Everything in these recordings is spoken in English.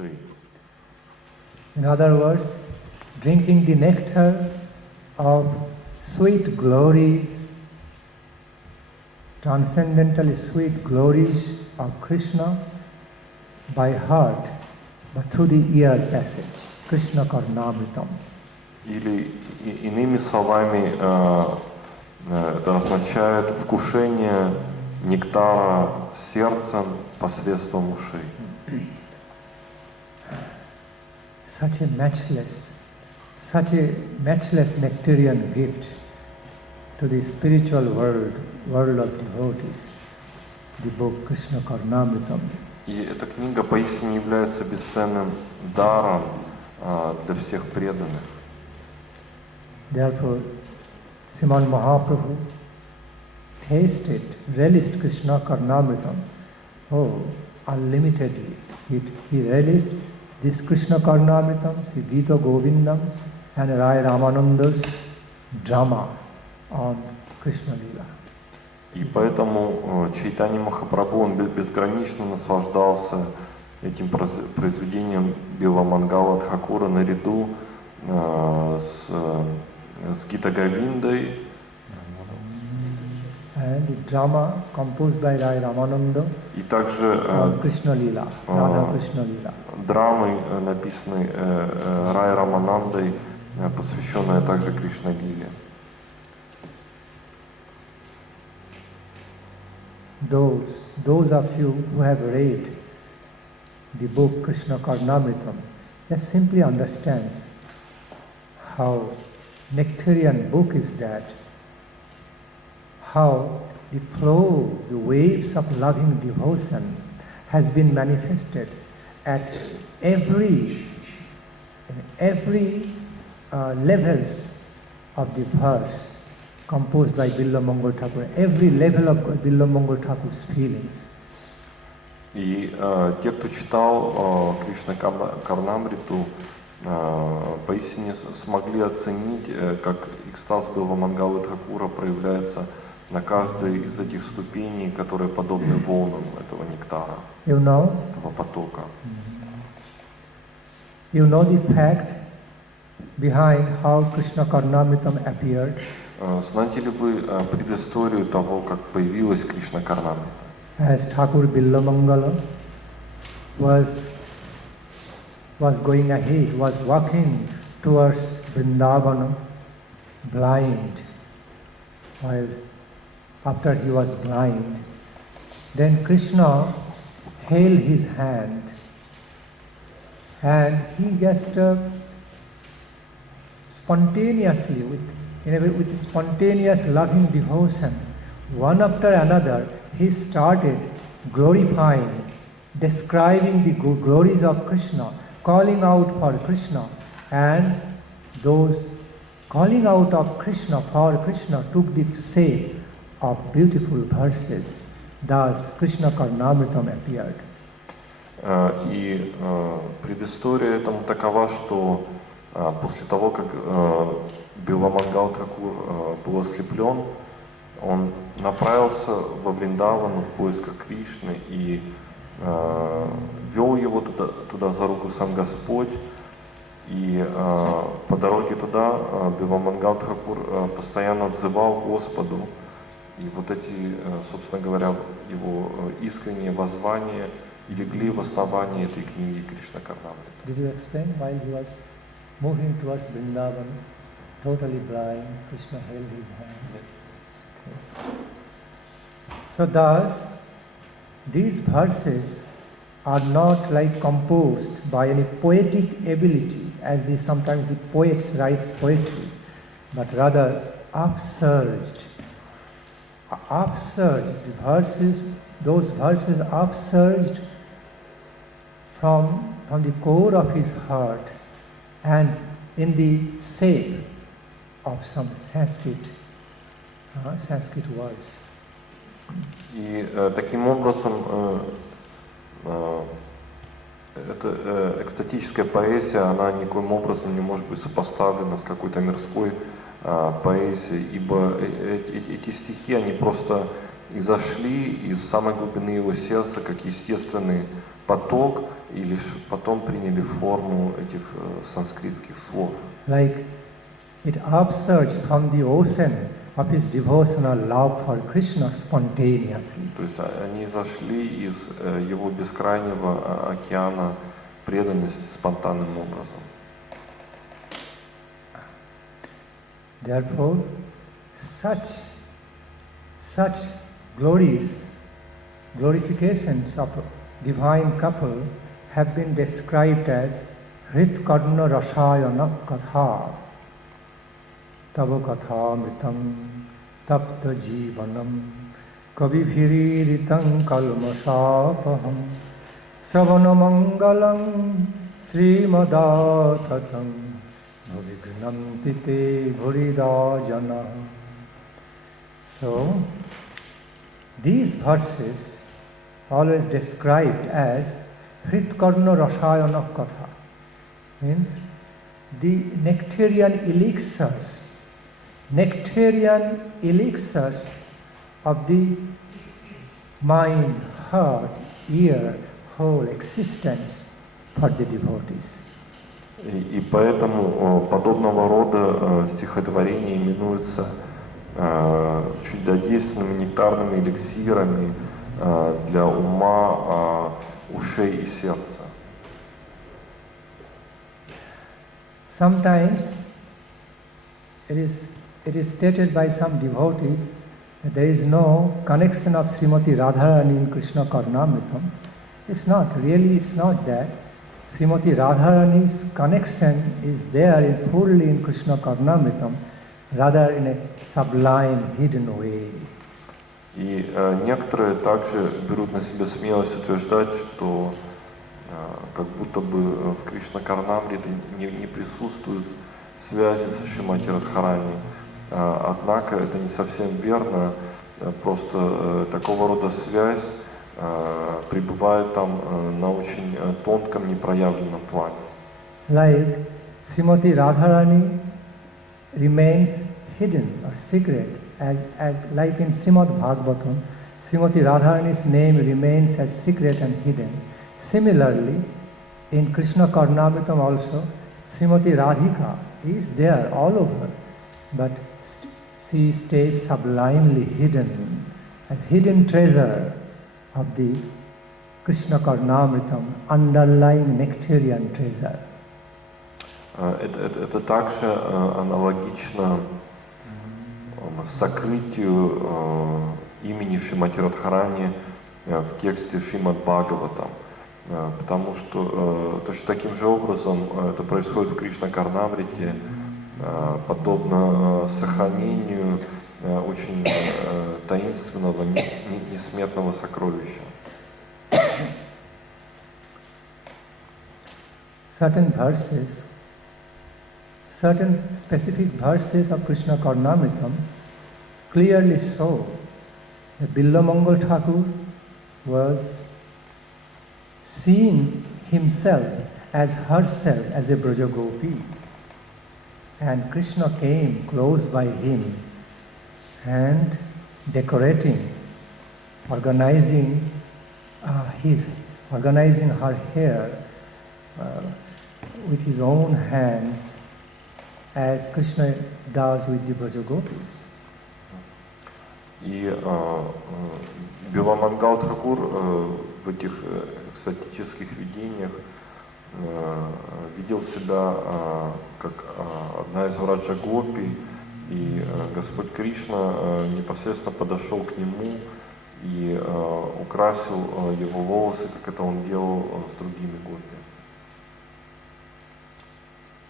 души. In other words, drinking the nectar of sweet glories, transcendentally sweet glories of Krishna by heart, but through the ear passage, Krishna Karnamritam. Или иными словами, это означает вкушение нектара сердцем посредством ушей. Such a matchless nectarian gift to the spiritual world of devotees, the book Krishna Karnamritam. И эта книга поистине является бесценным даром для всех преданных. Therefore, Sriman Mahaprabhu tasted, relished Krishna Karnamritam, unlimitedly. He relished this Krishna Karnamritam, Sri Gita Govindam, and Rai Ramananda's drama on Krishna Lila. И поэтому Чайтанья Махапрабху, он безгранично наслаждался этим произведением Биламангала Тхакура наряду с Гита Говиндой. And the drama composed by Rai Ramananda и также Krishna Lila, Radha Krishna Lila. Драмы, написанные Рай Раманандой, посвященные также Кришна Лиле. Those of you who have read the book Krishna Karnamritam just simply understands how nectarian book is that, how the flow, the waves of loving devotion has been manifested at every levels of the verse composed by Billamangal Thakur, every level of Billamangal Thakur's feelings. И те, кто читал Кришна Карнамриту, поистине смогли оценить, как экстаз Биламангалы Тхакура проявляется на каждой из этих ступеней, которые подобны волнам этого нектара, этого потока. You know the fact behind how Krishna Karnamritam appeared? Знаете ли вы предысторию того, как появилась Кришна Карнамрита? As Thakur Billamangala was going ahead, was walking towards Vrindavana blind, while after he was blind, then Krishna held his hand and he just spontaneously, with spontaneous loving devotion, one after another, he started glorifying, describing the glories of Krishna, calling out for Krishna, and those calling out of Krishna for Krishna took the shape of beautiful verses. Thus, Krishna Karnamritam appeared. И предыстория этому такова, что после того, как Биламангал Тхакур был ослеплен, он направился во Вриндавану в поисках Кришны и вел его туда за руку сам Господь. И по дороге туда Биламангал Тхакур постоянно взывал Господу. И вот эти, собственно говоря, его искренние воззвания и легли в основании этой книги Кришна Карнамрита. Did you explain while he was moving towards Vrindavan, totally blind, Krishna held his hand? Okay. So thus, these verses are not like composed by any poetic ability, as sometimes the poets write poetry, but rather upsurged. Those verses upsurged from the core of his heart and in the shape of some Sanskrit words. И таким образом эта экстатическая поэзия, она никоим образом не может быть сопоставлена с какой-то мирской поэзией, ибо эти стихи, они просто и зашли из самой глубины его сердца, как естественный поток, и лишь потом приняли форму этих санскритских слов. Like it upsurged from the ocean of his devotional love for Krishna spontaneously. То есть они зашли из его бескрайнего океана преданности спонтанным образом. Therefore, such glorifications of divine couple have been described as Hrit Karna Rasayana Katha, Tava Katha Mritam, Tapta Jivanam, Kabibhiriritam Kalmasapaham, Savana Mangalam, Srimadatattam, Bhavignanti te bhurida jana. So, these verses always described as Hritkarna Rasayana Katha, means the nectarian elixirs of the mind, heart, ear, whole existence for the devotees. И поэтому подобного рода стихотворения именуются чудодейственными нектарными эликсирами для ума, ушей и сердца. Sometimes it is stated by some devotees that there is no connection of Srimati Radharani in Krishna Karnamritam. It's not that. Srimati Radharani's connection is there fully in Krishna Karnamritam, rather in a sublime, hidden way. И некоторые также берут на себя смелость утверждать, что как будто бы в Кришна Карнамрите не присутствует связи с Шримати Радхарани. Однако это не совсем верно, просто такого рода связь пребывает там на очень тонком, непроявленном плане. Like Srimati Radharani remains hidden or secret, as like in Srimad Bhagavatam, Srimati Radharani's name remains as secret and hidden. Similarly, in Krishna Karnamritam also, Srimati Radhika is there all over, but she stays sublimely hidden, as hidden treasure of the Krishna Karnamritam, underlying nectarian treasure. Это также аналогично сокрытию имени Шримати Радхарани в тексте Шримад Бхагаватам, потому что точно таким же образом это происходит в Кришна Карнамрите, подобно сохранению очень таинственного, несметного сокровища. Certain specific verses of Krishna Karnamritam clearly show that Billamangal Thakur was seeing himself as herself as a Brajagopi, and Krishna came close by him and organizing her hair with his own hands, as Krishna does with the Brajagopis. И Биламангал Тхакур в этих экстатических видениях видел себя как одна из Враджагопи, и Господь Кришна непосредственно подошел к нему и украсил его волосы, как это он делал с другими гопи.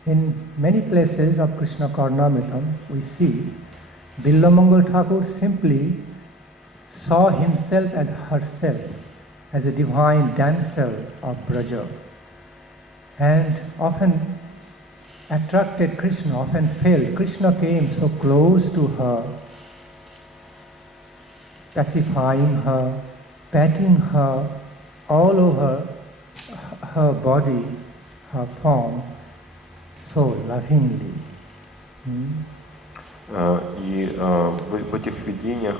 In many places of Krishna Karnamritam, we see Billamangal Thakur simply saw himself as herself, as a divine dancer of Braja, and often attracted Krishna, often felt Krishna came so close to her, pacifying her, patting her all over her body, her form, so lovingly. И в этих видениях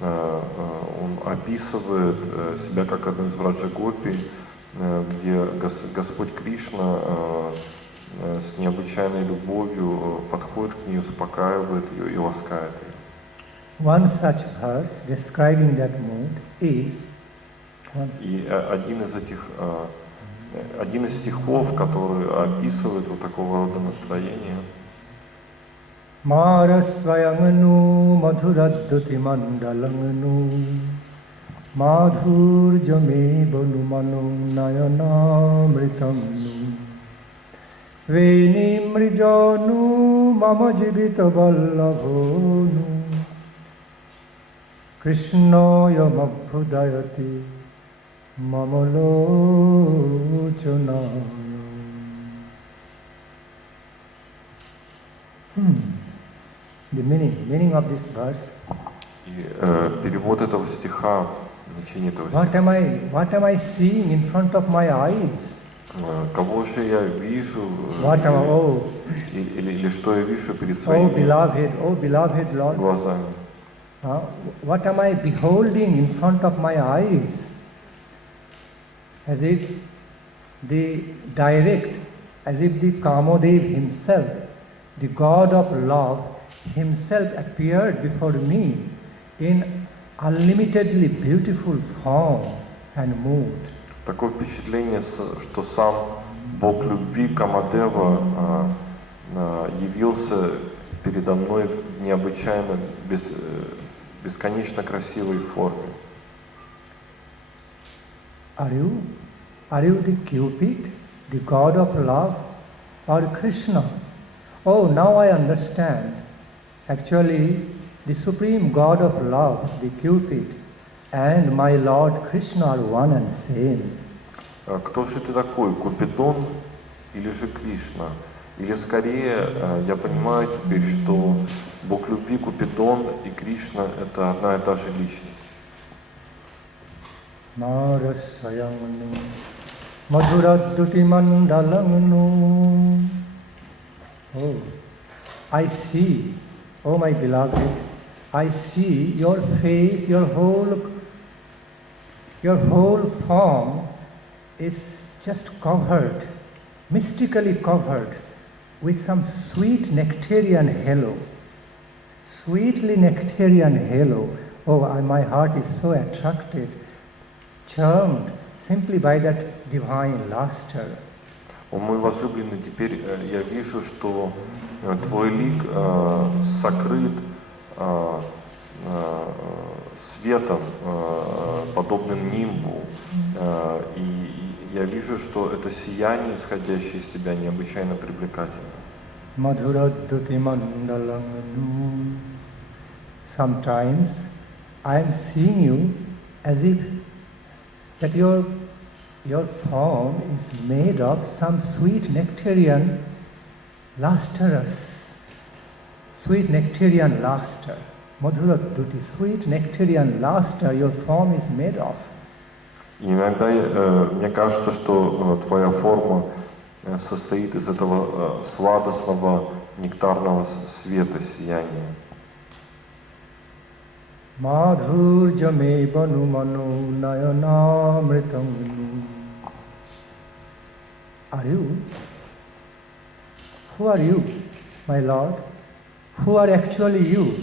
он описывает себя как один из Враджагопи, где Господь Кришна с необычайной любовью подходит к ней, успокаивает ее и ласкает ее. One such verse describing that mood is И один из стихов, который описывает вот такого рода настроение. Marasvayanganu madhuradduti mandalanganu madhurjame banumanu nayanamritamnu venimrijanu mama jivita vallabhonu krishnaya mabhudayati mamalochana. The meaning of this verse. И перевод этого стиха, значение этого стиха. What am I seeing in front of my eyes? Кого же я вижу? Или что я вижу перед своими beloved Lord, глазами? What am I beholding in front of my eyes? As if the Kamadev himself, the God of love, himself appeared before me in unlimitedly beautiful form and mood. Такое впечатление, что сам Бог любви Камадева явился передо мной в необычайно бесконечно красивой форме. Are you the Cupid, the God of love, or Krishna? Oh, now I understand. Actually, the Supreme God of love, the Cupid, and my Lord Krishna are one and same. Кто же ты такой, Купидон или же Кришна? Или скорее, я понимаю теперь, что Бог любви, Купидон и Кришна — это одна и та же личность. Marasvayanganu madhuradduti mandalanganu. Oh, I see, oh my beloved, I see your face, your whole form is just covered, mystically covered with some sweet nectarian halo. Sweetly nectarian halo. Oh, my heart is so attracted, charmed simply by that divine luster. О мой возлюбленный, теперь я вижу, что твой лик сокрыт светом, подобным нимбу, и я вижу, что это сияние, исходящее из тебя, необычайно привлекательно. Madhuradduti mandalanganu. Sometimes I am seeing you as if that your form is made of some sweet nectarian lustrous, sweet nectarian luster. Madhuradduti, sweet nectarian luster your form is made of. И иногда мне кажется, что твоя форма состоит из этого сладостного нектарного света, сияния. Madhurjame banumano nayanamritam. Are you? Who are you, my Lord? Who are actually you?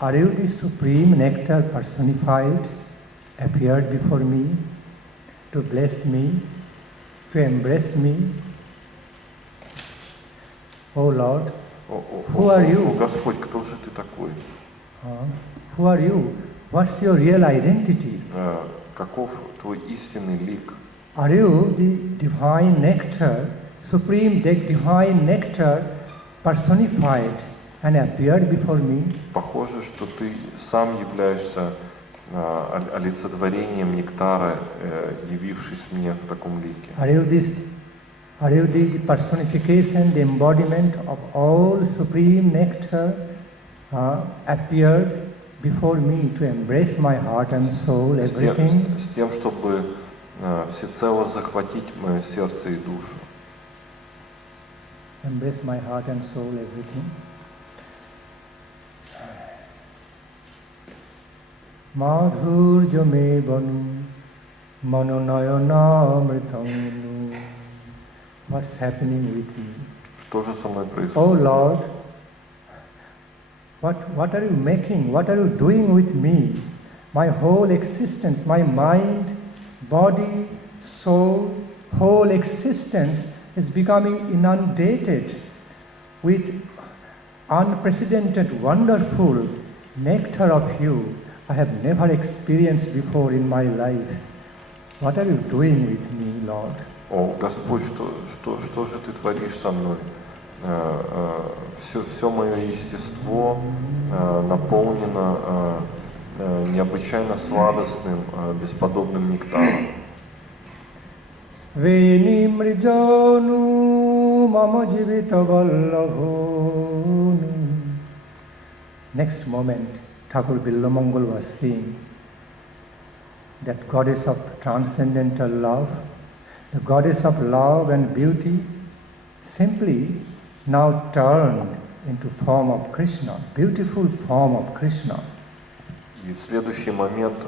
Are you the supreme nectar personified, appeared before me, to bless me, to embrace me? Oh Lord, who are you? Господь, кто же ты такой? Who are you? What's your real identity? Каков твой истинный лик? Are you the divine nectar, supreme divine nectar personified and appeared before me? Похоже, что ты сам являешься олицетворением нектара, явившись мне в таком лике. Are you the personification, the embodiment of all supreme nectar appeared before me to embrace my heart and soul, everything? С тем, чтобы всецело захватить мое сердце и душу. Embrace my heart and soul, everything. Madhurja me banu manonayana. What's happening with me? Что же со мной происходит? Oh Lord, what are you making? What are you doing with me? My whole existence, my mind, body, soul, whole existence is becoming inundated with unprecedented, wonderful nectar of you I have never experienced before in my life. What are you doing with me, Lord? О, Господь, что же Ты творишь со мной? Все мое естество наполнено необычайно сладостным, бесподобным нектаром. Veni mrijanu mama jivita vallabhonu. Next moment, Thakur Billamangal was seeing that goddess of transcendental love, the goddess of love and beauty, simply now turned into form of Krishna, beautiful form of Krishna. И в следующий момент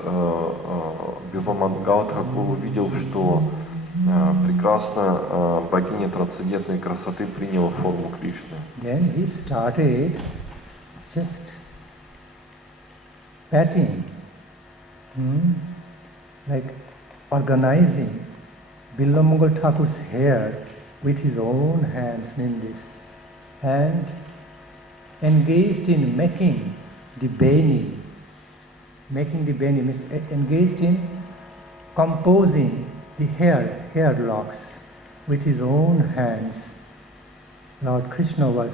Биламангал Тхакур увидел, что прекрасная богиня трансцендентной красоты приняла форму Кришны. Then he started just patting, like organizing Billamangal Thakur's hair with his own hands in this, and engaged in making the beni. Making the beni means engaged in composing the hair locks with his own hands. Lord Krishna was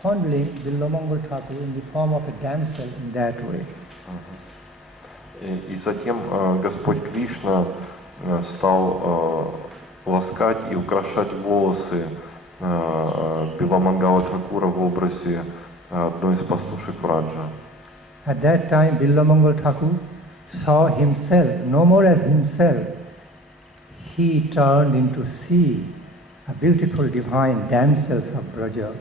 fondling Billamangal Thakur in the form of a damsel in that way. И затем Господь Кришна стал ласкать и украшать волосы Биламангала Тхакура в образе одной из пастушек Враджа. At that time, Billamangal Thakur saw himself, no more as himself. He turned into sea, a beautiful divine damsels of Braja,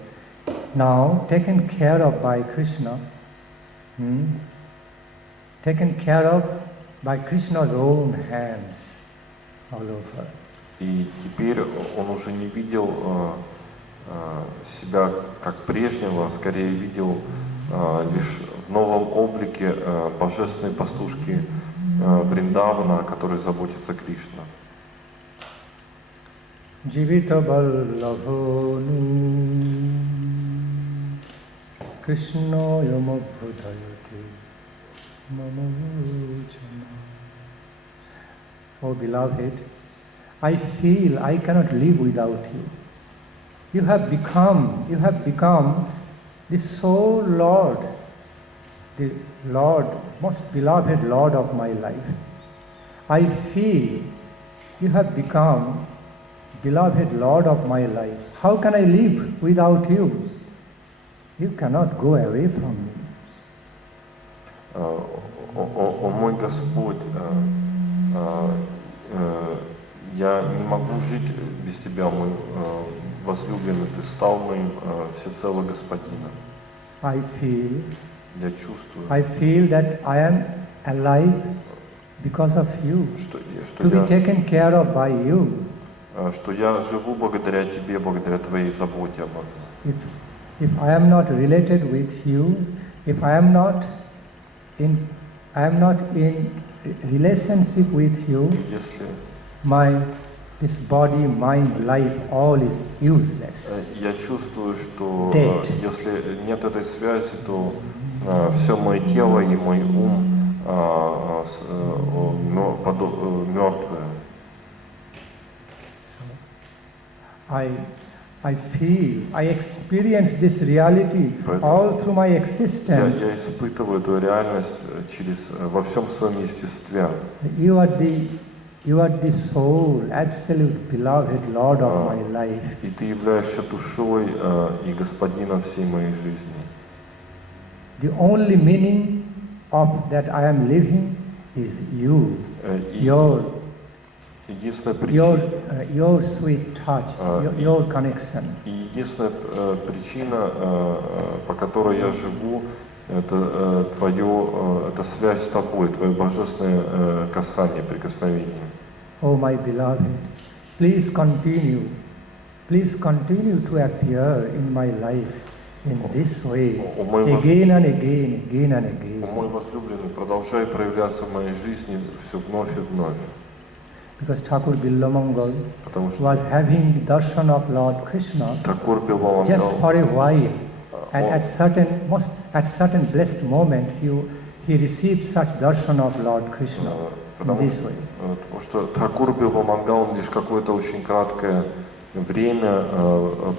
now taken care of by Krishna, taken care of by Krishna's own hands all over. И теперь он уже не видел себя как прежнего, а скорее видел лишь в новом облике божественной пастушки Вриндавана, о которой заботится Кришна. Jivita vallabhonu Krishna yamabhudayate mamavuchana. Oh beloved, I feel I cannot live without you. You have become the sole Lord, the Lord, most beloved Lord of my life. I feel you have become beloved Lord of my life. How can I live without you? You cannot go away from me. О мой Господь, я не могу жить без Тебя, мой возлюбленный, Ты стал моим всецело Господином. Я чувствую, I feel that I am alive because of you, to be taken care of by you. Что я живу благодаря Тебе, благодаря Твоей заботе обо мне. If I am not related with you, if I am not in relationship with you, this body, mind, life, all is useless. Я чувствую, что если нет этой связи, то все мое тело и мой ум мертвые. I feel, I experience this reality all through my existence. Я испытываю эту реальность во всем своем естестве. You are the sole, absolute beloved Lord of my life. И Ты являешься душой и господином всей моей жизни. The only meaning of that I am living is you. Единственная причина, your sweet touch, your connection. единственная причина, по которой я живу, это это связь с тобой, твое божественное касание, прикосновение. Oh my beloved, please continue to appear in my life in this way, again and again, again and again. Мой возлюбленный, продолжай проявляться в моей жизни все вновь и вновь. Because Thakur Billamangal was having the darshan of Lord Krishna just for a while, and at certain blessed moment he received such darshan of Lord Krishna in this way. Потому что Тхакур Биламангал, он лишь какое-то очень краткое время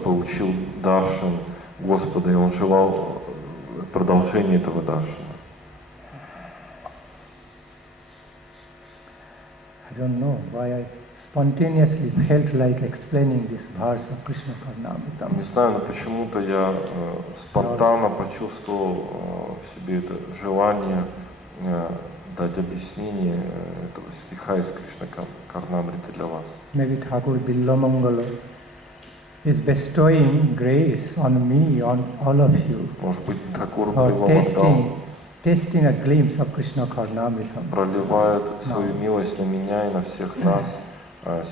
получил даршан Господа, и он желал продолжения этого даршана. I don't know why I spontaneously felt like explaining this verse of Krishna Karnamritam. Не знаю, но почему-то я спонтанно почувствовал в себе это желание дать объяснение этого стиха из Кришна Карнамриты для вас. Maybe Thakur Billamangala is bestowing grace on me, on all of you, Может быть, Тхакур for Биламангал tasting a glimpse of Krishna Karnamritam. проливает свою милость на меня и на всех нас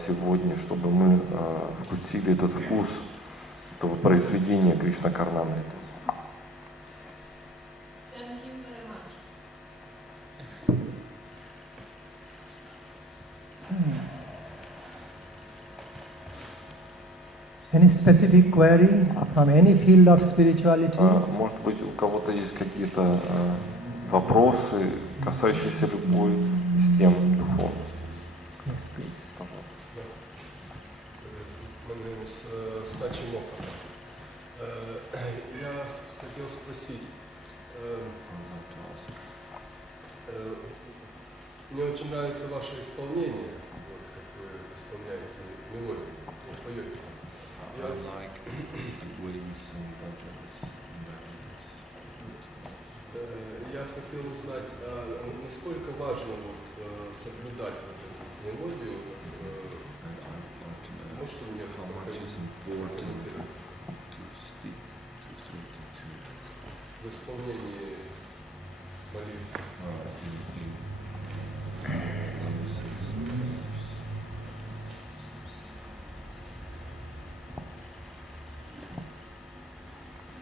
сегодня, чтобы мы вкусили этот вкус этого произведения Кришна Карнамриты. Any specific query from any field of spirituality? Может быть, у кого-то есть какие-то вопросы, касающиеся любой из тем духовности. Yes, please. Пожалуйста. My name is Sachi Mohanas. Я хотел спросить, мне очень нравится ваше исполнение, вот как вы исполняете мелодию, вот поете. Я хотел узнать, насколько важно вот, соблюдать вот эту мелодию, можете мне прокомментировать в исполнении молитв?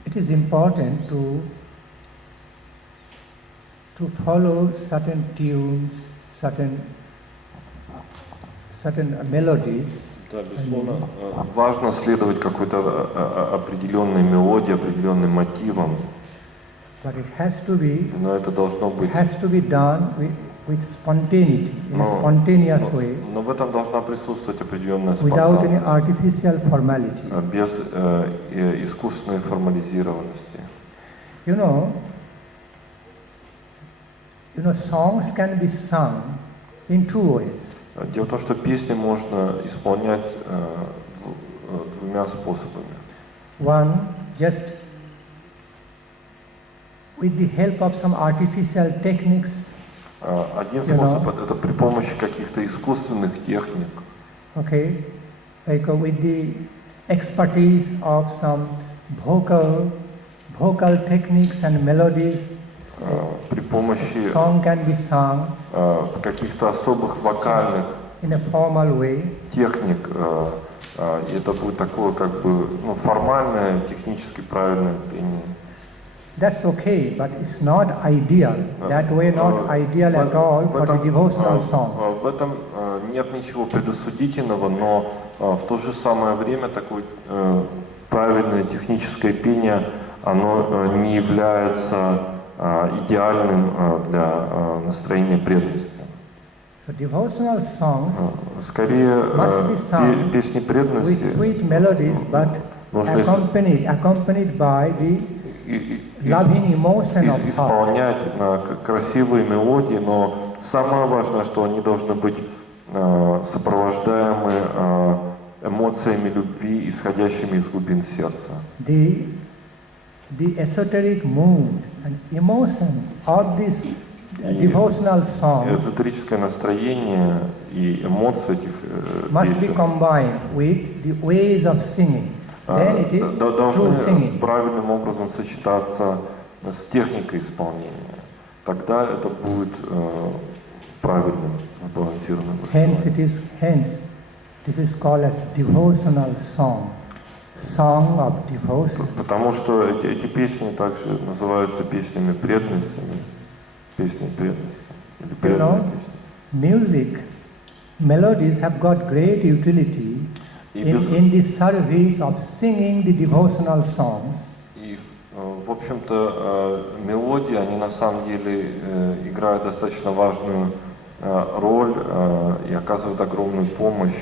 It is important to follow certain tunes, certain melodies. Да, безусловно, важно следовать какой-то определенной мелодии, определенным мотивам. But it has to be, но это должно быть. Done with spontaneity, in a spontaneous way. Но в этом должна присутствовать определенная without any спонтанность. artificial formality. Без искусственной формализированности. You know, songs can be sung in two ways. Дело в том, что песни можно исполнять двумя способами. One, just with the help of some artificial techniques. Один способ это при помощи каких-то искусственных техник. Okay, like with the expertise of some vocal techniques and melodies. При помощи song can be sung каких-то особых вокальных in a formal way. Техник, и это будет такое как бы формальное, технически правильное пение. That's okay, but it's not ideal. That way, not ideal at all for the devotional songs. В этом нет ничего предосудительного, но в то же самое время такое правильное техническое пение, оно не является идеальным для настроения преданности. So devotional songs скорее must be sung песни преданности with sweet melodies, but accompanied by the loving emotion of heart. Исполнять красивые мелодии, но самое важное, что они должны быть сопровождаемы эмоциями любви, исходящими из глубин сердца. The esoteric mood and emotion of this devotional song эзотерическое настроение и эмоции этих must be песен combined with the ways of singing. Then it is true должны singing. правильным образом сочетаться с техникой исполнения. Тогда это будет правильным, сбалансированным выступлением. Hence, this is called as devotional song, song of devotion. Потому что эти песни также называются песнями преданности, песни преданности или преданные песни. Music, melodies have got great utility in the service of singing the devotional songs. И, в общем-то, мелодии, они на самом деле играют достаточно важную роль и оказывают огромную помощь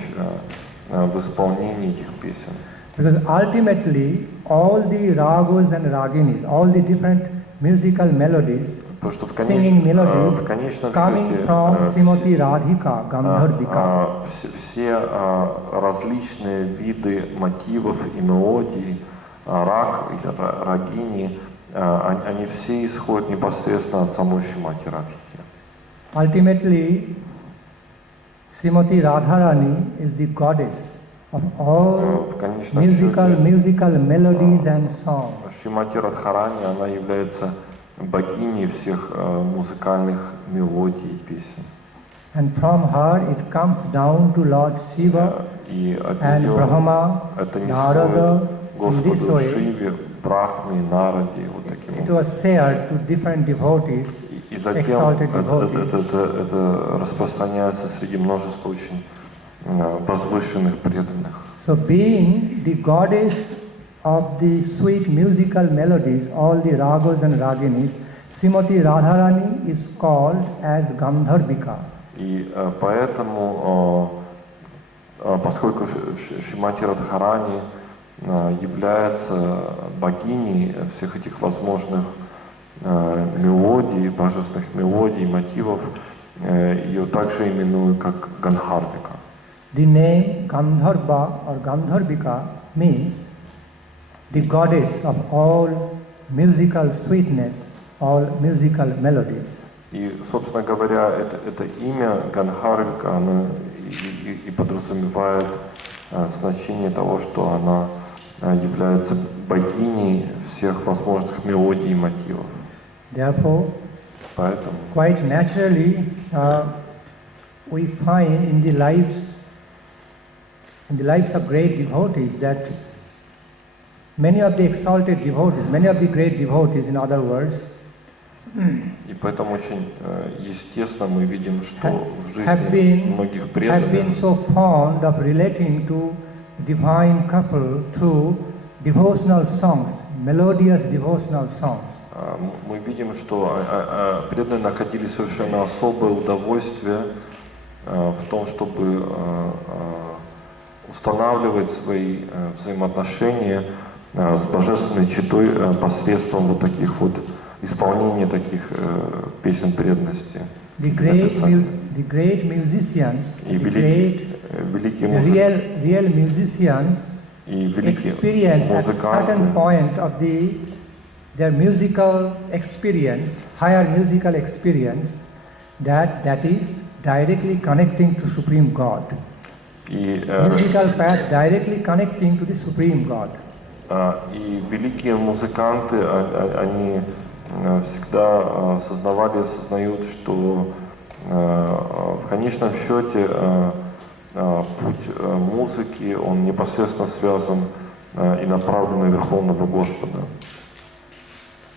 в исполнении этих песен. Because ultimately, all the ragas and raginis, all the different musical melodies, singing melodies, coming from Srimati Radhika, Gandharbika. Все различные виды мотивов и мелодий, раг или рагини, они все исходят непосредственно от самой Шримати Радхики. Ultimately, Srimati Radharani is the goddess of all musical melodies and songs. Шримати Радхарани, она является богиней всех музыкальных мелодий и песен. And from her it comes down to Lord Shiva and Brahma, Narada, in this way. Шиве, Брахме, Нараде, вот таким It was shared to different devotees, и затем exalted devotees. это распространяется среди множества очень возвышенных преданных. So being the goddess of the sweet musical melodies, all the ragas and raginis, Srimati Radharani is called as Gandharbika. И поэтому, поскольку Шримати Радхарани является богиней всех этих возможных мелодий, божественных мелодий, мотивов, ее также именуют как Гандхарбика. The name Gandharva or Gandharbika means the goddess of all musical sweetness, all musical melodies. И, собственно говоря, это имя Гандхарбика, оно и подразумевает значение того, что она является богиней всех возможных мелодий и мотивов. Therefore, Поэтому quite naturally, we find in the lives of great devotees that many of the exalted devotees, many of the great devotees, in other words, и поэтому очень естественно мы видим, что в жизни многих have been преданных so fond of relating to divine couple through devotional songs, melodious devotional songs. мы видим, что преданные находили совершенно особое удовольствие в том, чтобы устанавливать свои взаимоотношения с божественной четой посредством вот таких вот исполнения таких песен преданности. The great musicians, real musicians experience at certain point of their musical experience, higher musical experience, that is directly connecting to Supreme God. Musical path directly connecting to the Supreme God. И великие музыканты, они всегда осознавали и осознают, что в конечном счете путь музыки, он непосредственно связан и направлен на Верховного Господа.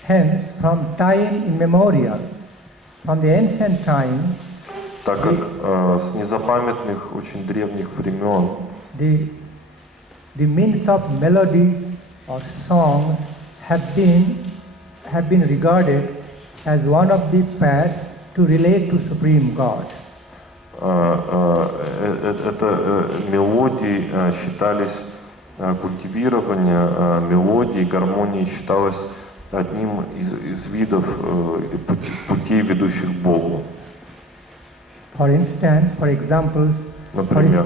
Hence, from time immemorial, from the ancient time, Так как с незапамятных, очень древних времен the means of melodies or songs have been regarded as one of the paths to relate to Supreme God. Это мелодии считались, культивирование мелодий, гармонии считалось одним из видов путей, ведущих к Богу. For examples, Например,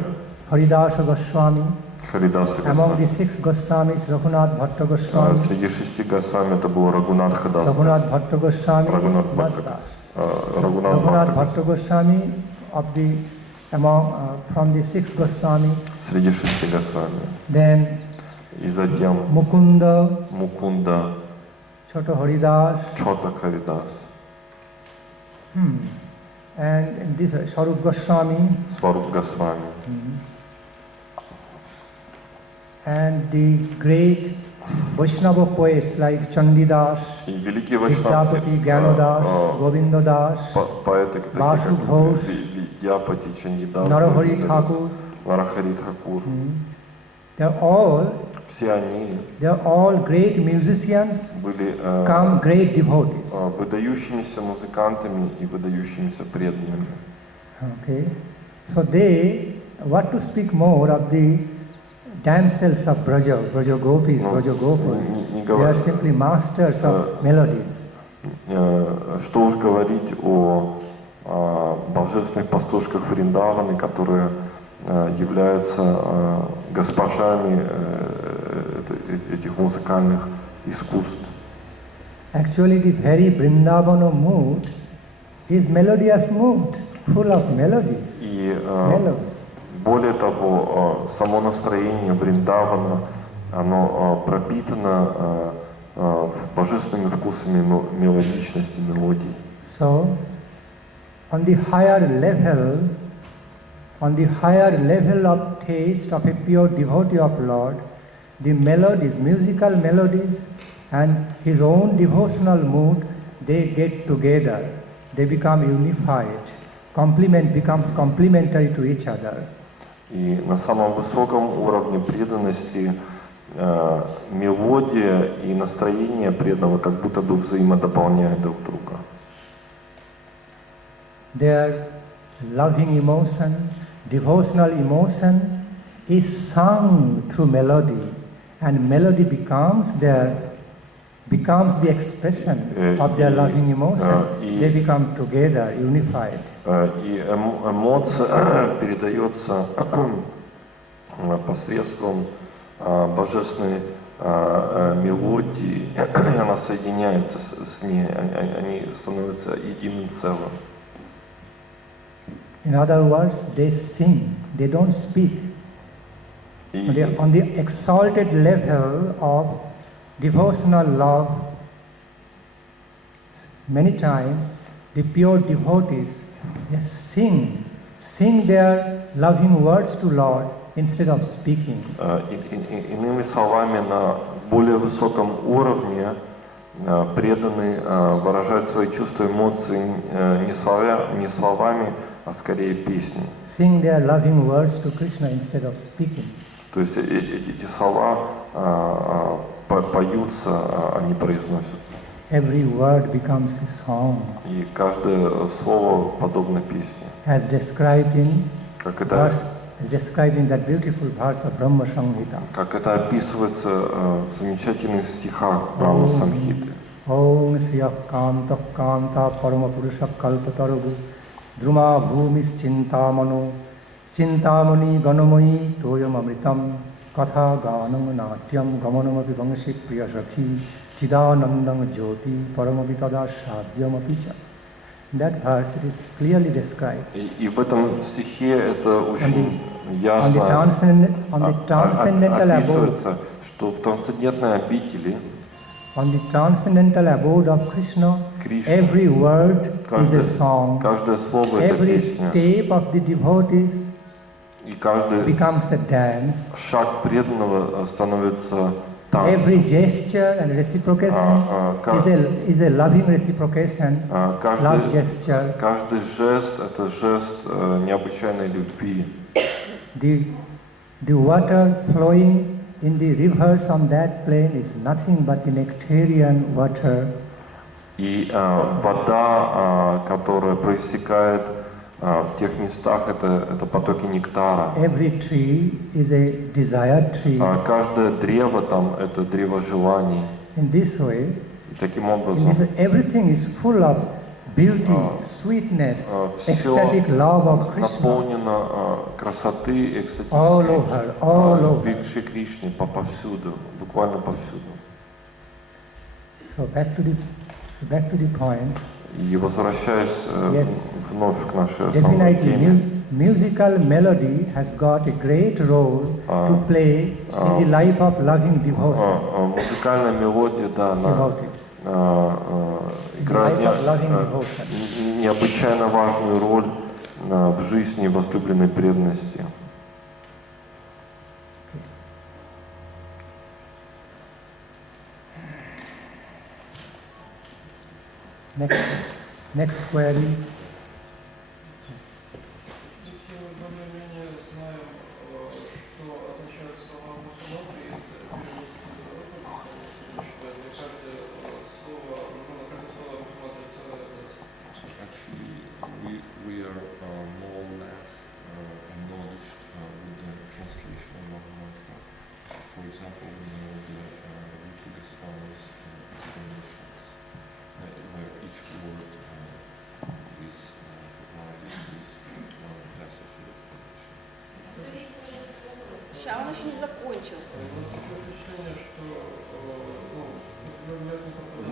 Haridasa Goswami, Харидаса among the Госвами. 6 Goswamis, Raghunath Bhatta Goswami, Среди 6 Госвами это был Рагунатха Дас. Raghunath Bhatta Goswami, Рагунат Bhatta Бхатта. Das. Рагунат Raghunath Бхакти Bhatta Goswami from the 6 Goswamis, среди 6 Госвами. then И затем Mukunda, Мукунда, Choto Haridas, Чота Харидас, and this Swarup Goswami, Сваруб Госвами. and the great Vaishnava poets like Chandidas, И великие Vidyapati, вайшнавские Gyanadas, Govindadas, поэты, такие Vasu как Ghosh, Видьяпати, Чандидас, Narahari Thakur, Нарахари Тхакур. Все они they're all great musicians, были come great devotees. выдающимися музыкантами и выдающимися преданными. Okay, so what to speak more of the damsels of Braja Gopis, Braja Gopals. They are simply masters of melodies. Что уж говорить о божественных пастушках Вриндаваны, которые являются госпожами этих музыкальных искусств. Actually, the very Vrindavana mood is melodious mood, full of melodies, И melodies. более того, само настроение Вриндавана, оно пропитано божественными вкусами мелодичности, мелодий. So, on the higher level of taste of a pure devotee of Lord, the melodies, musical melodies, and his own devotional mood, they get together, they become unified. Becomes complementary to each other. И на самом высоком уровне преданности мелодия и настроение преданного как будто бы взаимодополняют друг друга. Their loving emotion, devotional emotion is sung through melody, and melody becomes the expression of their loving emotion. They become together, unified. И эмоция передается посредством божественной мелодии, и она соединяется с ней, они становятся единым целым. In other words, they sing, they don't speak. On the exalted level of devotional love, many times the pure devotees they sing their loving words to Lord instead of speaking. Иными словами, на более высоком уровне преданные выражают свои чувства, эмоции не словами, а скорее песней. Sing their loving words to Krishna instead of speaking. То есть эти слова поются, а не произносятся. Every word becomes a song. И каждое слово подобно песне. As described in that beautiful verse of Brahma Samhita. Как это описывается в замечательных стихах Брахма Самхиты. Om Sriya Kanta Kanta Parama Purusha Kalpatarugu Druma Bhumis Chintamano Chintamani Ganamani Toyam Amritam Katha Ganam Natyam Gamanam Vivangshi Priyasakhi Chidanandam Jyoti Paramavitada Sadhyam Apicha. That verse it is clearly described. И в этом стихе это очень ясно описывается, что в трансцендентной обители on the transcendental abode of Krishna, every word is a song. Every step of the devotees becomes a dance. Шаг преданного становится танцем. Every gesture and reciprocation is a loving reciprocation, love gesture. Каждый жест – это жест необычайной любви. The water flowing in the rivers on that plain is nothing but the nectarian water. И вода, которая проистекает в тех местах, это потоки нектара. Every tree is a desired tree. Каждое древо там это древо желаний. In this way, и таким образом, everything is full of beauty, sweetness, ecstatic love of Krishna. Наполнено красоты, экстатической любви к Шри Кришне повсюду, буквально повсюду. So back to the point. И возвращаясь Yes. вновь к нашей основной Definitely, теме, musical melody has got a great role to play in the life of loving devotion. музыкальная мелодия, да, она Devotees. играет The life of loving devotion. необычайно важную роль в жизни возлюбленной преданности. Next query. We are more or less acknowledged with the translation of our mantra. For example, we know the Buddhist Swami's explanations, where each word is provided with one passage of explanation. Сейчас он еще не закончил.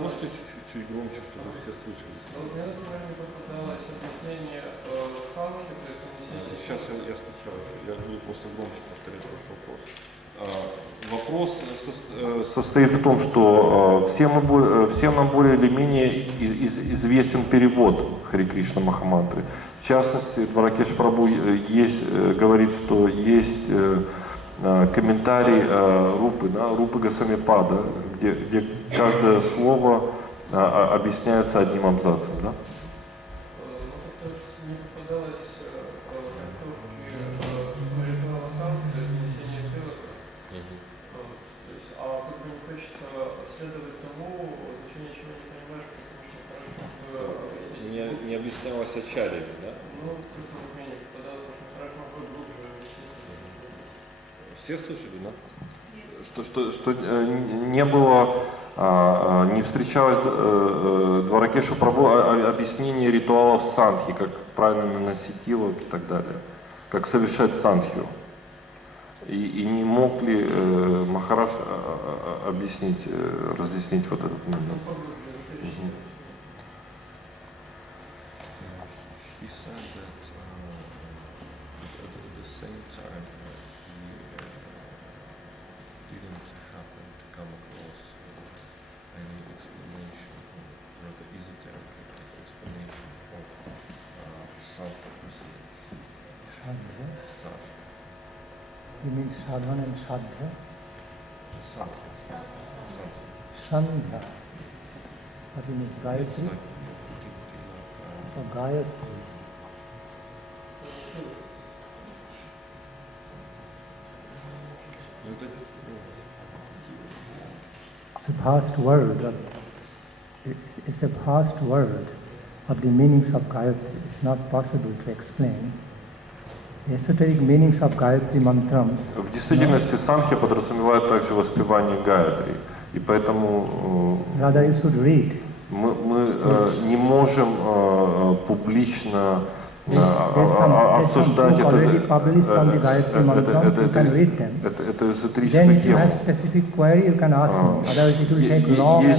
Можете чуть громче, чтобы все слышали? Попыталось объяснение санхи, то есть нанесение... Сейчас я сначала, я буду просто громче повторять ваш вопрос. Вопрос состоит в том, что всем нам более или менее известен перевод Хари Кришна Махамантры. В частности, Дваракеш Прабху говорит, что есть комментарий Рупы Госвами Пада, где каждое слово объясняется одним абзацем, да? То есть не попадалось трактовки ритуала санхи, то есть нанесение тилока. То есть, как бы не хочется следовать тому, значение чего не понимаешь, потому что хорошо Не объяснялось ачарьями, да? Ну, просто не попадалось, потому что хорошо будет глубже объяснить. Все слышали, да? Что не было, не встречалось Дваракешу Прабху объяснение ритуалов санхи, как правильно наносить тилок и так далее, как совершать санхью. И не мог ли Махарадж разъяснить вот этот момент? He said that at the same time he didn't happen to come across any explanation, or rather esoteric explanation of Santa proceedings. Shraddha. Sadhya. You mean sadhana and shraddha? Sadhya. Sandhya. What it means, Gayatri? It's like putting tilak, Or Gayatri? It's a vast world. It's a vast world of the meanings of Gayatri. It's not possible to explain. The esoteric meanings of Gayatri mantrams. В действительности санхья подразумевает также воспевание Гаятри, и поэтому Rather, you should read. мы не можем публично There's some обсуждать book already published on the Gayatri mantrams. You can read them. это Then, эзотерическая if you тема. have specific query, you can ask me. Otherwise, it will take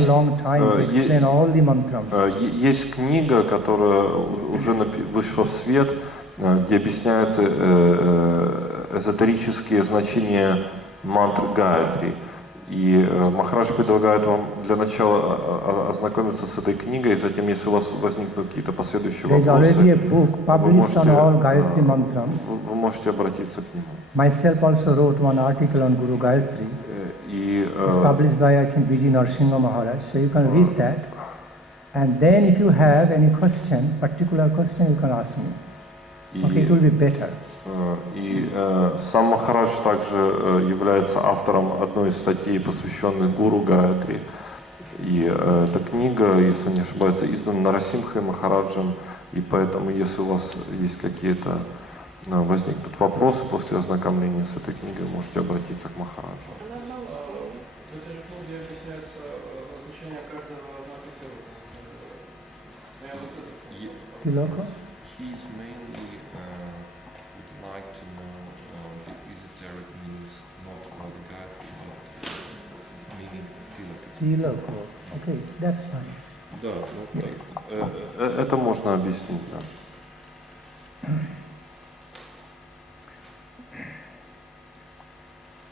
long time to explain all the mantrams. Есть книга, которая уже вышла в свет, где объясняются эзотерические значения мантр Гаятри. И Махарадж предлагает вам для начала ознакомиться с этой книгой, и затем, если у вас возникнут какие-то последующие There is already a вопросы, book published on all Gayatri mantrams. вы можете обратиться к нему. Myself also wrote one article on Guru Gayatri. И It's published by, I think, B.G. Narasimha Maharaj. So you can read that. And then if you have any question, particular question, you can ask me. Okay, it will be better. И сам Махарадж также является автором одной из статей, посвященных Гуру Гаятри. И эта книга, если не ошибаюсь, издана Нарасимхой Махараджем. И поэтому, если у вас есть какие-то возникнут вопросы после ознакомления с этой книгой, вы можете обратиться к Махараджу. В этой же книге объясняется значение каждого знака Tilaka? He's mainly would like to know the esoteric meanings, not Radha Gayatri, but meaning Tilaka. Tilaka. Okay, that's fine. Да, ну, Yes. это можно объяснить, да.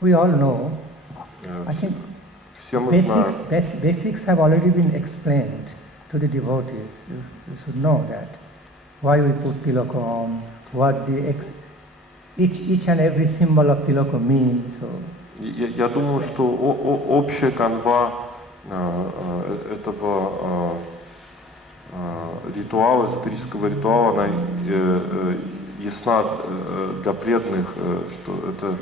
We all know, I think Все мы знаем. basics have already been explained to the devotees. You should know that. Why we put tilaka on, what each and every symbol of tilaka means. So, Я думаю, что общая канва этого ритуала, эзотерического ритуала, она ясна для преданных, что это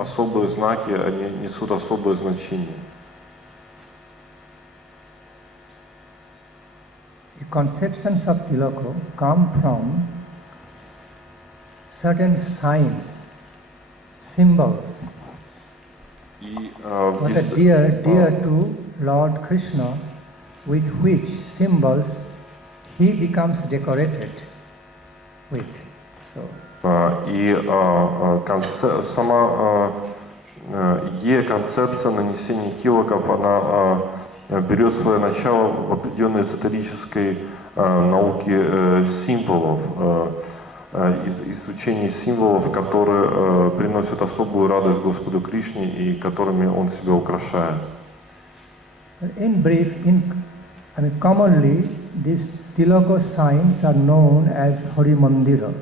особые знаки, они несут особое значение. the conceptions of tilaka come from certain signs, symbols, И what are dear to Lord Krishna, with which symbols he becomes decorated with. So, сама идея, концепция нанесения тилаков, она берет свое начало в определенной эзотерической науке символов, изучении символов, которые приносят особую радость Господу Кришне и которыми Он себя украшает. in brief, commonly these tilaka signs are known as Hari Mandira,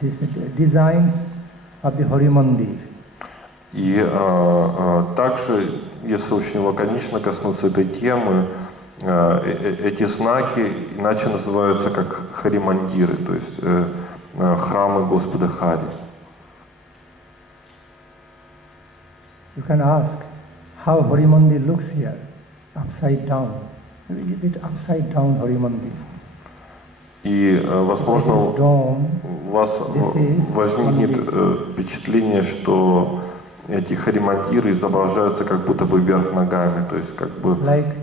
these designs of the Hari Mandir. И также, если очень лаконично коснуться этой темы, эти знаки иначе называются как харимандиры, то есть храмы Господа Хари. You can ask how Hari Mandir looks here, upside down, a little bit upside down Hari Mandir. И, возможно, This is dome, у вас возникнет впечатление, что эти харимандиры изображаются как будто бы вверх ногами, то есть как бы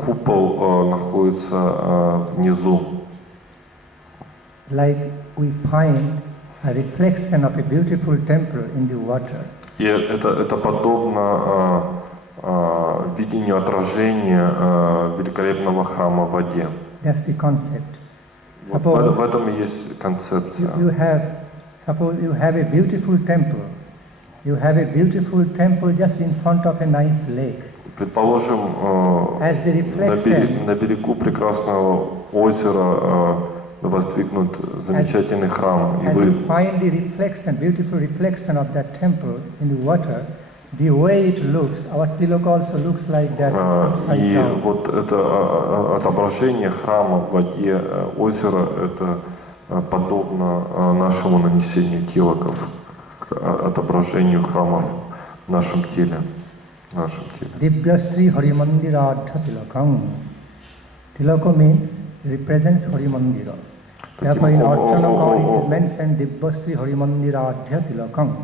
купол находится внизу. like we find a reflection of a beautiful temple in the water. И это подобно видению отражения великолепного храма в воде. That's the concept. Вот в этом и есть концепция. Suppose you have a beautiful temple. You have a beautiful temple just in front of a nice lake. Предположим, на берегу прекрасного озера воздвигнут замечательный храм. As you find the reflection, beautiful reflection of that temple in the water, the way it looks, our tilaka also looks like that upside И down. вот это отображение храма в воде озера, это подобно нашему нанесению тилаков, отображению храма в нашем теле. Divya Sri Hari Mandira Tilakam. Tilaka means represents Hari Mandira. Therefore in Archanaka it is mentioned Divya Sri Hari Mandira Tilakam.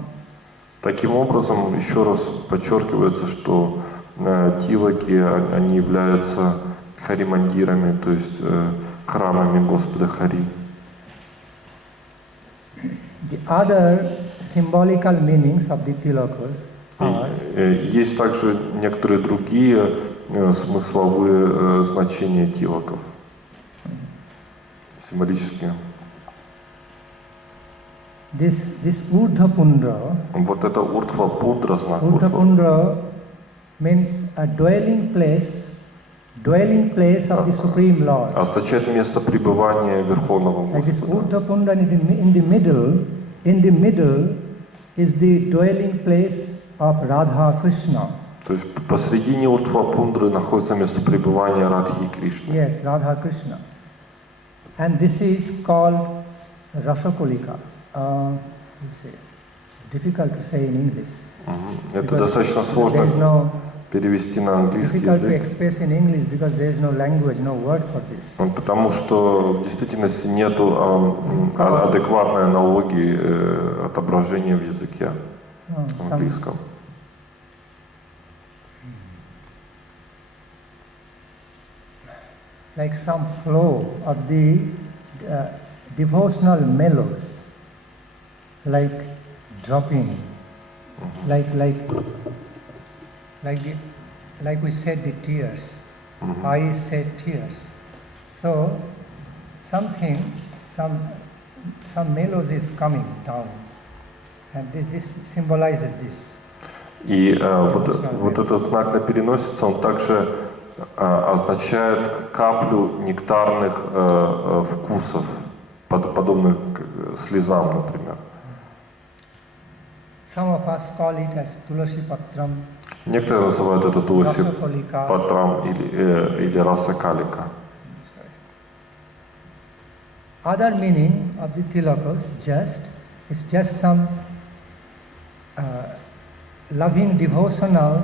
Таким образом, еще раз подчеркивается, что тилаки, они являются харимандирами, то есть храмами Господа Хари. The other symbolical meanings of the tilakas are Есть также некоторые другие смысловые значения тилаков, символические. this Urdhva Pundra. Вот это Урдхва Пундра, знак Urdhva Урдхва. Pundra means a dwelling place of the Supreme Lord. Означает место пребывания Верховного Like this Господа. Urdhva Pundra in the middle is the dwelling place of Radha Krishna. То есть посредине Урдхва Пундры находится место пребывания Радхи и Кришны. Yes, Radha Krishna. And this is called Rasakulika. You say, difficult to say in English. Это достаточно сложно перевести на английский Difficult to язык. express in English because there is no language, no word for this. Потому что в действительности нету адекватной аналогии отображения в языке английском. Like some flow of the devotional mellows, like dropping, like we said, the tears eyes shed tears. So something, some melos is coming down, and this symbolizes this. И вот этот знак на переносице, он также означает каплю нектарных вкусов, подобных слезам, например. Some of us call it as Tulasi Patram, Некоторые называют это Туласи Rasakalika. Патрам или Расакалика. Other meaning of the tilakas is just some loving devotional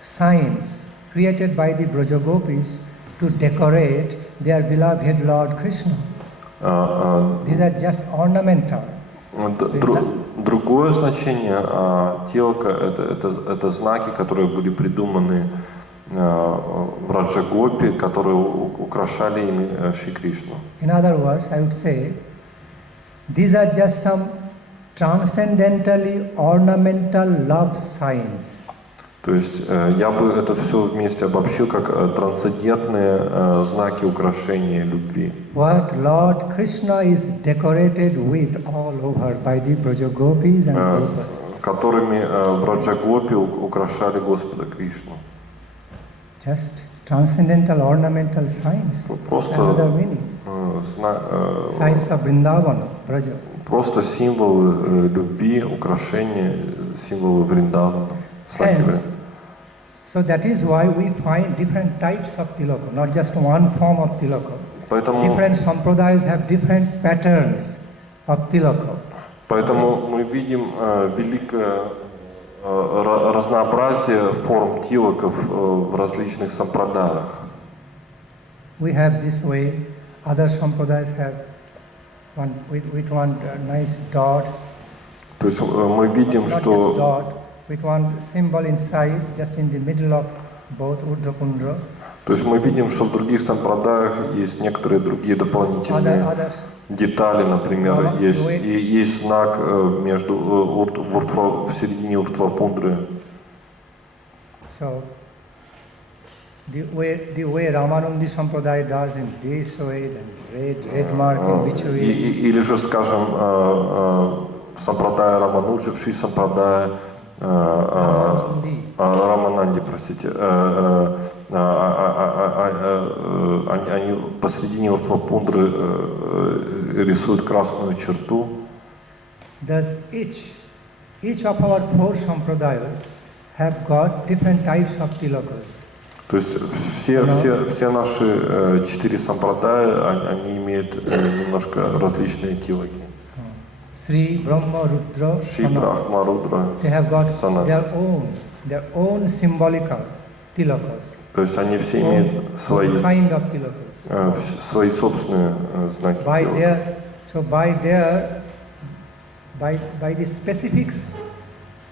signs created by the Brajagopis to decorate their beloved Lord Krishna. These are just ornamental. Другое значение тилака это знаки, которые были придуманы в Раджагопи, которые украшали ими Шри Кришну. In other words, I would say, these are just some transcendentally ornamental love signs. То есть я бы это все вместе обобщил как трансцендентные знаки украшения любви. What Lord Krishna is decorated with all over by the Brajagopis and Gopas. Которыми в Раджагопи украшали Господа Кришну. Just transcendental ornamental signs. Просто Another meaning. Signs of Vrindavana, Braja. Просто символы любви, украшения, символы Вриндавана. So that is why we find different types of tilaka, not just one form of tilaka. Different sampradayas have different patterns of tilaka. Поэтому мы видим великое разнообразие форм тилаков в различных сампрадаях. We have this way, other sampradayas have one with one nice dots. То есть мы видим, что with one symbol inside, just in the middle of both Urdhva Kundra. То есть мы видим, что в других сампрадаях есть некоторые другие дополнительные детали, например, есть знак между в середине Уртва Пундры. So the way Ramanandi Sampradaya does in this way, then red mark in which way. Или же, скажем, сампрадая Рамануджи, в Шри Сампрадая Рамананди, простите, они посредине Уртва Пундры рисуют красную черту. Thus each of our four sampradayas have got different types of tilakas. То есть все наши 4 сампрадая, они имеют немножко различные тилаки. Sri, Brahma, Rudra, Sana. They have got their own symbolical tilakas. То есть они все имеют свои kind of tilakas. Свои собственные знаки. By the specific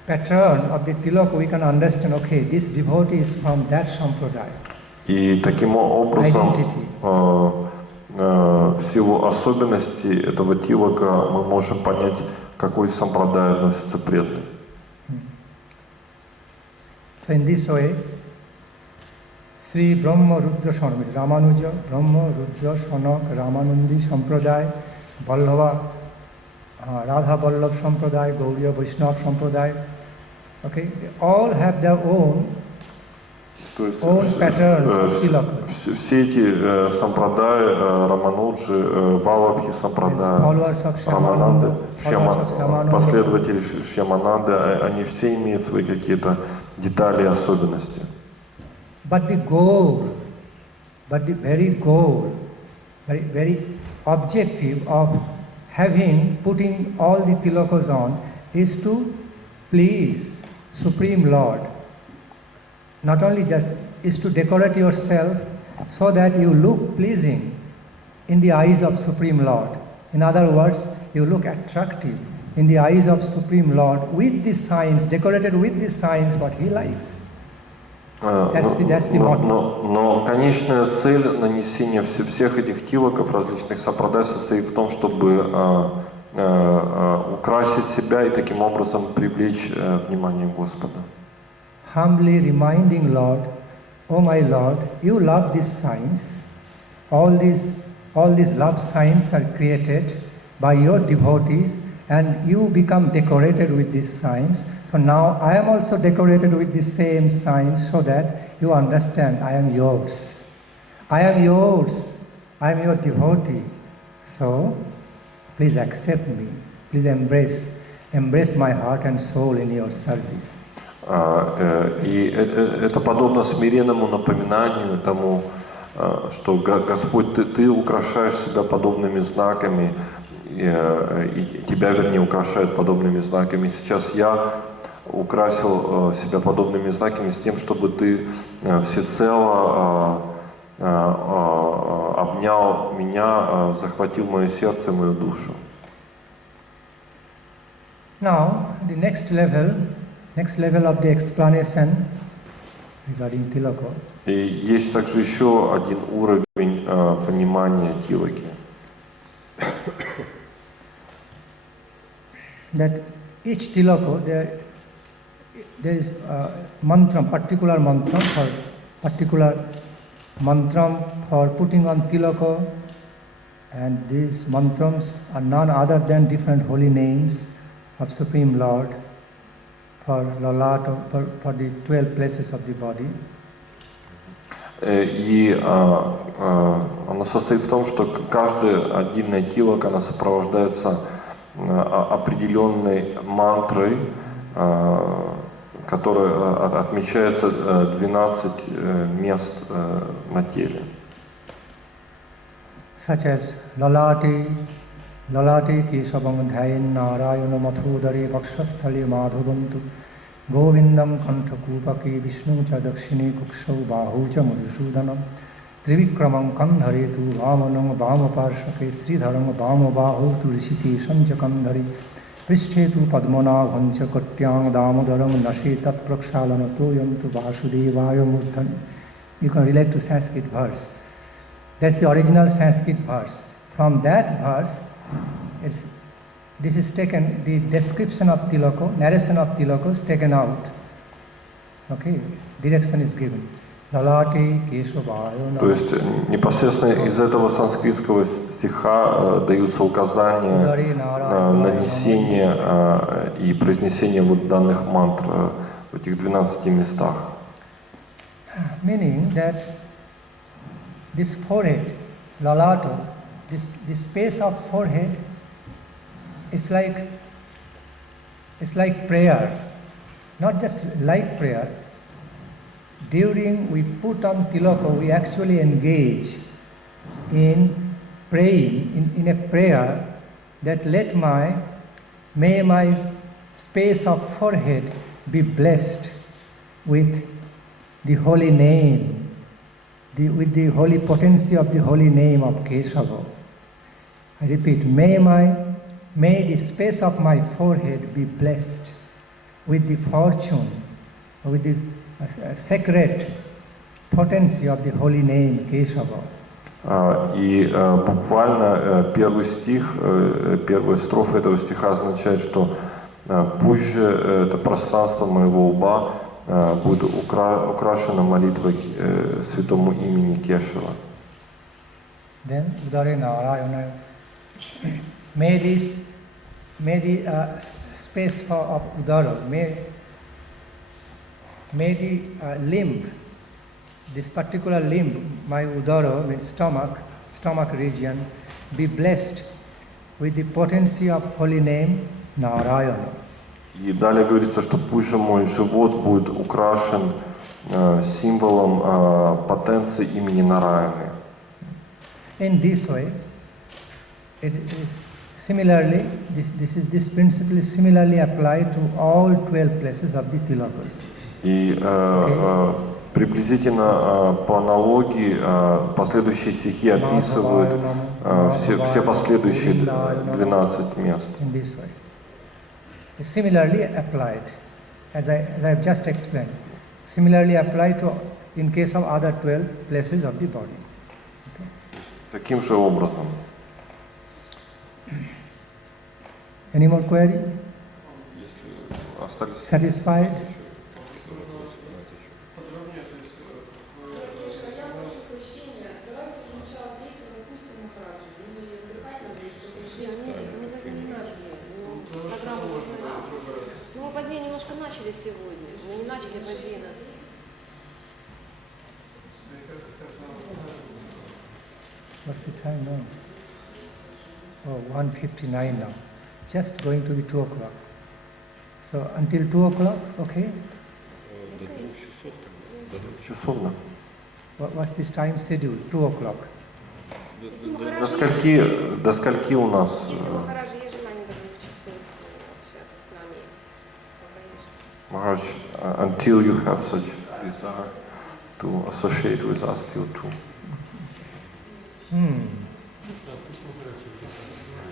pattern of the tilaka, we can understand. Okay, this devotee is from that sampradaya. И таким образом в силу особенностей этого тилака мы можем понять, какой сампрадай относится преданный. So in this way, Sri Brahma Rudra Sanak, Ramanuja, Brahma Rudra Sanak, Ramanandi Sampradaya, Vallabha, Radha Vallabh Sampradaya, Gauriya Vaishnava Sampradaya. Okay, they all have their own patterns of tilakas. Все эти сампрадаи, Рамануджи, Валабхи сампрадая, Рамананды, последователи Шьямананды, они все имеют свои какие-то детали и особенности. But the very objective of putting all the tilakas on is to please Supreme Lord. Not only just is to decorate yourself so that you look pleasing in the eyes of Supreme Lord. In other words, you look attractive in the eyes of Supreme Lord with the signs, decorated with the signs what he likes. That's the motto. Но конечная цель нанесения всех этих тилаков различных сампрадай состоит в том, чтобы украсить себя и таким образом привлечь внимание Господа. Humbly reminding Lord, O "Oh my Lord, you love these signs. All these love signs are created by your devotees, and you become decorated with these signs. So now I am also decorated with the same signs, so that you understand I am yours. I am yours. I am your devotee. So please accept me. Please embrace my heart and soul in your service." И это подобно смиренному напоминанию тому, что Господь, Ты украшаешь себя подобными знаками, и Тебя, вернее, украшают подобными знаками. Сейчас я украсил себя подобными знаками с тем, чтобы Ты всецело обнял меня, захватил мое сердце, мою душу. Now, the next level of the explanation regarding Tilaka. И есть также еще один уровень понимания Тилаки. That each Tilaka, there is a mantra, particular mantra for putting on Tilaka, and these mantras are none other than different holy names of Supreme Lord for Lalata, for the 12 places of the body. И она состоит в том, что каждая отдельная тилака, она сопровождается определенной мантрой, которая отмечается 12 мест на теле. Such as Lalate Keshavam Dhayan Narayana Mathudare Vakshasthale Madhuvantu Govindam Kanthakupake Vishnu cha Dakshine Kukshau Bahu cha Madhusudanam Trivikramam Kandharetu Vamanam Vamaparshake Sridharam Vamabahu tu Rishikesham cha Kandhare Prishthetu Padmanabham cha Katyang Damodaram Nashetat Prakshalanatoyam tu Vasudevaya Murthan. You can relate to Sanskrit verse. That's the original Sanskrit verse. From that verse, this is taken, the description of Tilaka, narration of Tilaka is taken out. Okay, direction is given. Lalate Keshavaya. То есть непосредственно из этого санскритского стиха даются указания на нанесение и произнесение вот данных мантр в этих 12 местах. Meaning that this forehead, Lalata, this space of forehead, it's like prayer, not just like prayer. During we put on tilaka, we actually engage in praying, in a prayer that may my space of forehead be blessed with the holy name, with the holy potency of the holy name of Keshava. I repeat, may the space of my forehead be blessed with the fortune, with the sacred potency of the holy name Keshava. И буквально первый стих, первая строфа этого стиха означает, что пусть же это пространство моего лба будет украшено молитвой святому имени Кешава. Then Udare Narayana, may the space of Udara, may the limb, this particular limb, my Udara, my stomach region, be blessed with the potency of holy name Narayana. И далее говорится, что пусть же мой живот будет украшен символом потенции имени Нараяны. In this way, similarly, this principle is similarly applied to all 12 places of the tilakas. И приблизительно по аналогии последующие стихи описывают все последующие 12 мест. In this way. Is similarly applied, as I have just explained, similarly applied to in case of other 12 places of the body. Okay. Таким же образом. Any more query? Если остались Satisfied? подробнее, то есть начали сегодня. Мы не начали в 11. What's the time now? Oh, 1:59 now. Just going to be 2 o'clock. So until 2 o'clock, okay? До 2 часов тогда. До 2 часов, да. What's this time schedule? 2 o'clock. До скольки у нас? Если у Махараджа есть желание до 2 часов общаться с нами, то, конечно. Maharaj, until you have such desire to associate with us till 2.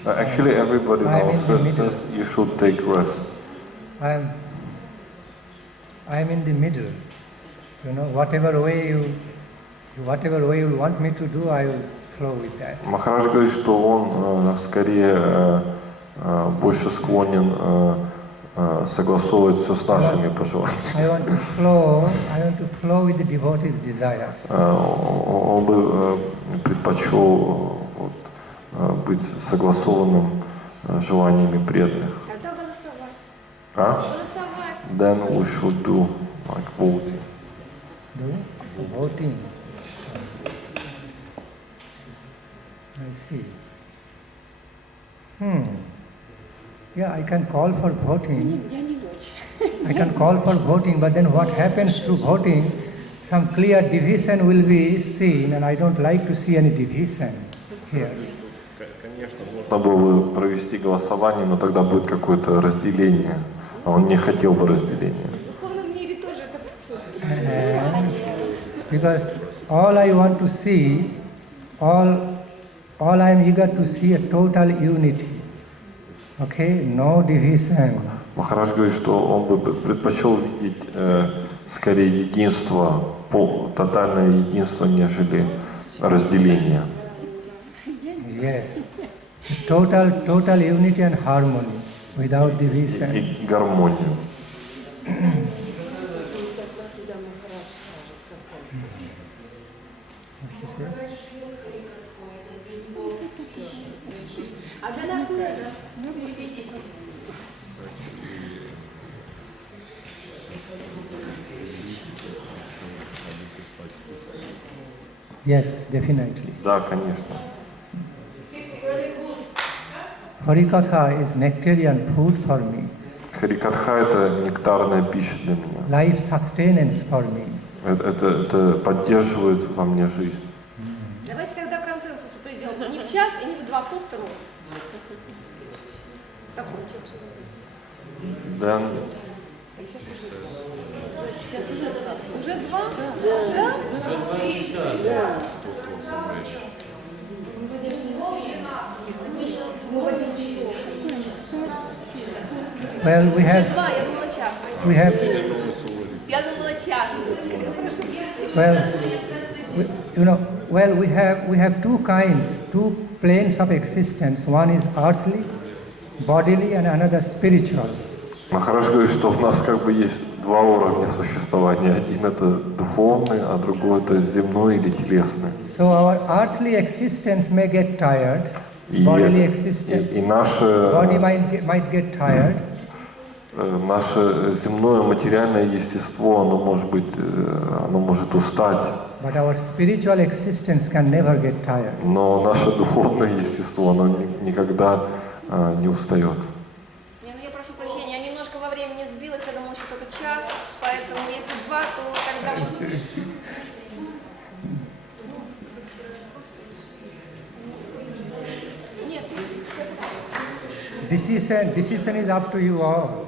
Actually, everybody now says you should take rest. I'm in the middle. You know, whatever way you want me to do, I will flow with that. Махарадж говорит, что он скорее больше склонен согласовывать все с нашими пожеланиями. I want to flow with the devotees' desires. Он бы предпочел быть согласованным желаниями преданных. Тогда голосовать. А? Голосовать. Then we should do like voting. Do voting. I see. Yeah, I can call for voting. Я не очень. I can call for voting, but then what happens through voting? Some clear division will be seen, and I don't like to see any division here. Конечно, можно было бы провести голосование, но тогда будет какое-то разделение. А он не хотел бы разделения. В духовном мире тоже это присутствует. Because all I want to see, all I am eager to see a total unity. Okay, no division. Махарадж говорит, что он бы предпочел видеть скорее единство, тотальное единство, нежели разделение. Yes, total unity and harmony without division. И гармонию. А для нас нет. Yes, definitely. Да, конечно. Harikatha is nectarian food for me, Харикатха – это нектарная пища для меня. life sustenance for me. Это поддерживает во мне жизнь. Давайте тогда к консенсусу придем. Не в час и не в 2, по второму. Так случилось. Then Сейчас уже 2? Да? Well, we Уже have 2, я думала час. Я думала час. we have two planes of existence. One is earthly, bodily, and another spiritual. Махарадж говорит, что у нас как бы есть два уровня существования. Один это духовный, а другой это земной или телесный. So our earthly existence may get tired. Bodily existence, И наше, body might get tired. Наше земное материальное естество, оно может устать. But our spiritual existence can never get tired. Но наше духовное естество, оно никогда не устает. Я прошу прощения, я немножко во времени сбилась, я думала, что только час, поэтому если 2, то тогда вот... Нет. Decision is up to you all.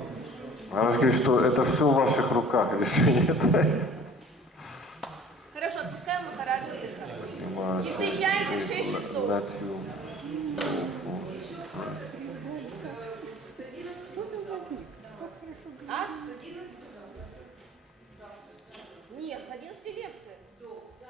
Махарадж говорит, что это все в ваших руках, решение это. Хорошо, отпускаем Махараджа и встречаемся в 6 часов. А? Нет, с 11 лекции. До 2.